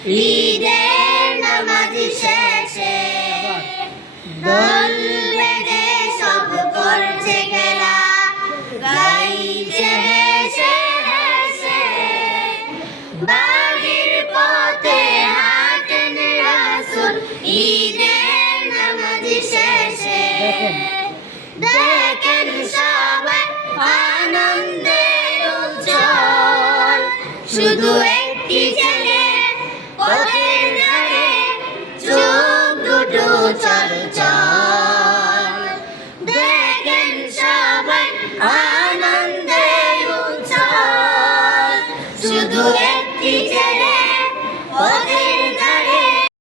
ঈদের নামাজ শেষে দল বেঁধে সব করছে খেলা। গাইছে হেসে হেসে, বাড়ির পথে হাঁটেন রাসুল। ঈদের নামাজ শেষে দেখেন সবাই আনন্দের উজ্জ্বল শুধু একটি ছেলে পথের ধারে চোখ দুটো চল চল দেখেন সবাই আনন্দে উচ্ছল শুধু একটি ছেলে